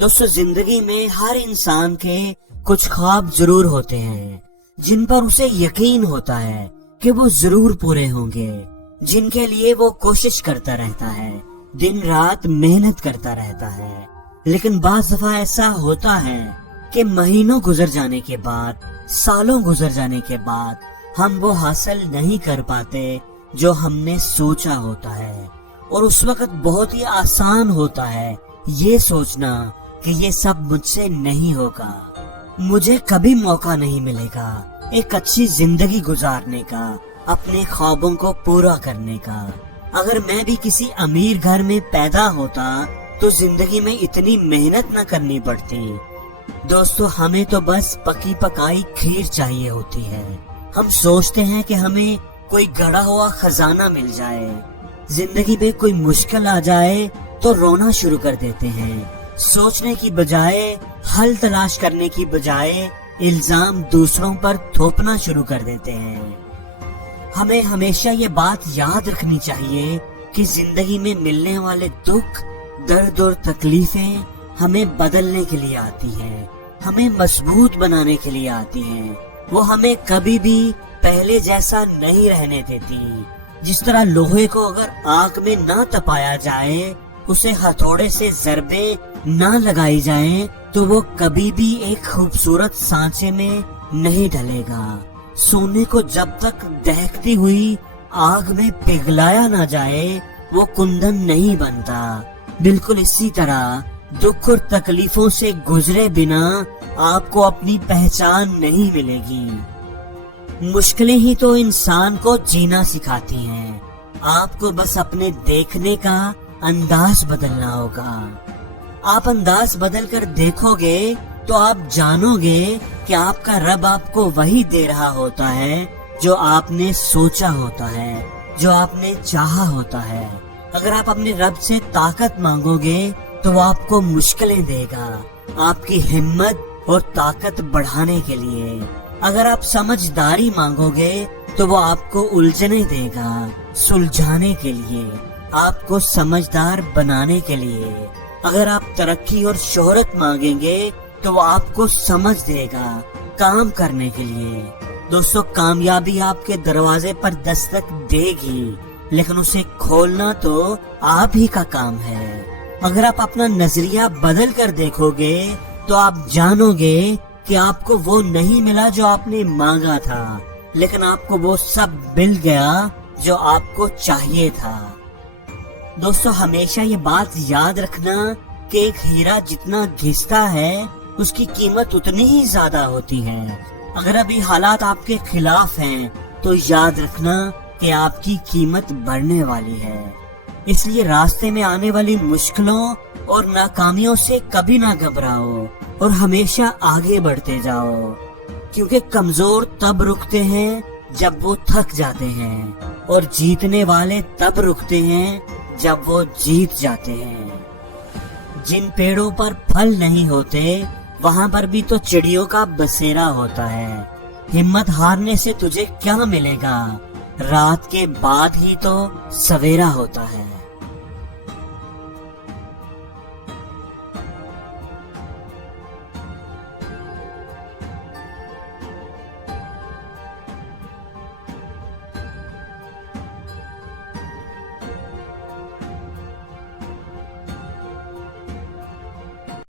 دوستو زندگی میں ہر انسان کے کچھ خواب ضرور ہوتے ہیں جن پر اسے یقین ہوتا ہے کہ وہ ضرور پورے ہوں گے، جن کے لیے وہ کوشش کرتا رہتا ہے، دن رات محنت کرتا رہتا ہے۔ لیکن بعض دفعہ ایسا ہوتا ہے کہ مہینوں گزر جانے کے بعد، سالوں گزر جانے کے بعد ہم وہ حاصل نہیں کر پاتے جو ہم نے سوچا ہوتا ہے، اور اس وقت بہت ہی آسان ہوتا ہے یہ سوچنا کہ یہ سب مجھ سے نہیں ہوگا، مجھے کبھی موقع نہیں ملے گا ایک اچھی زندگی گزارنے کا، اپنے خوابوں کو پورا کرنے کا۔ اگر میں بھی کسی امیر گھر میں پیدا ہوتا تو زندگی میں اتنی محنت نہ کرنی پڑتی۔ دوستو ہمیں تو بس پکی پکائی کھیر چاہیے ہوتی ہے۔ ہم سوچتے ہیں کہ ہمیں کوئی گڑا ہوا خزانہ مل جائے، زندگی میں کوئی مشکل آ جائے تو رونا شروع کر دیتے ہیں، سوچنے کی بجائے، حل تلاش کرنے کی بجائے الزام دوسروں پر تھوپنا شروع کر دیتے ہیں۔ ہمیں ہمیشہ یہ بات یاد رکھنی چاہیے کہ زندگی میں ملنے والے دکھ، درد اور تکلیفیں ہمیں بدلنے کے لیے آتی ہیں، ہمیں مضبوط بنانے کے لیے آتی ہیں۔ وہ ہمیں کبھی بھی پہلے جیسا نہیں رہنے دیتی۔ جس طرح لوہے کو اگر آگ میں نہ تپایا جائے، اسے ہتھوڑے سے ضربیں نہ لگائی جائیں تو وہ کبھی بھی ایک خوبصورت سانچے میں نہیں ڈھلے گا۔ سونے کو جب تک دہکتی ہوئی آگ میں پگھلایا نہ جائے وہ کندن نہیں بنتا۔ بالکل اسی طرح دکھ اور تکلیفوں سے گزرے بنا آپ کو اپنی پہچان نہیں ملے گی۔ مشکلیں ہی تو انسان کو جینا سکھاتی ہیں، آپ کو بس اپنے دیکھنے کا انداز بدلنا ہوگا۔ آپ انداز بدل کر دیکھو گے تو آپ جانو گے کہ آپ کا رب آپ کو وہی دے رہا ہوتا ہے جو آپ نے سوچا ہوتا ہے، جو آپ نے چاہا ہوتا ہے۔ اگر آپ اپنے رب سے طاقت مانگو گے تو وہ آپ کو مشکلیں دے گا، آپ کی ہمت اور طاقت بڑھانے کے لیے۔ اگر آپ سمجھداری مانگو گے تو وہ آپ کو الجھنے دے گا، سلجھانے کے لیے، آپ کو سمجھدار بنانے کے لیے۔ اگر آپ ترقی اور شہرت مانگیں گے تو وہ آپ کو سمجھ دے گا، کام کرنے کے لیے۔ دوستو کامیابی آپ کے دروازے پر دستک دے گی، لیکن اسے کھولنا تو آپ ہی کا کام ہے۔ اگر آپ اپنا نظریہ بدل کر دیکھو گے تو آپ جانو گے کہ آپ کو وہ نہیں ملا جو آپ نے مانگا تھا، لیکن آپ کو وہ سب مل گیا جو آپ کو چاہیے تھا۔ دوستو ہمیشہ یہ بات یاد رکھنا کہ ایک ہیرا جتنا گھستا ہے اس کی قیمت اتنی ہی زیادہ ہوتی ہے۔ اگر ابھی حالات آپ کے خلاف ہیں تو یاد رکھنا کہ آپ کی قیمت بڑھنے والی ہے۔ اس لیے راستے میں آنے والی مشکلوں اور ناکامیوں سے کبھی نہ گھبراؤ اور ہمیشہ آگے بڑھتے جاؤ، کیونکہ کمزور تب رکتے ہیں جب وہ تھک جاتے ہیں، اور جیتنے والے تب رکتے ہیں جب وہ جیت جاتے ہیں۔ جن پیڑوں پر پھل نہیں ہوتے وہاں پر بھی تو چڑیوں کا بسیرا ہوتا ہے۔ ہمت ہارنے سے تجھے کیا ملے گا، رات کے بعد ہی تو سویرا ہوتا ہے۔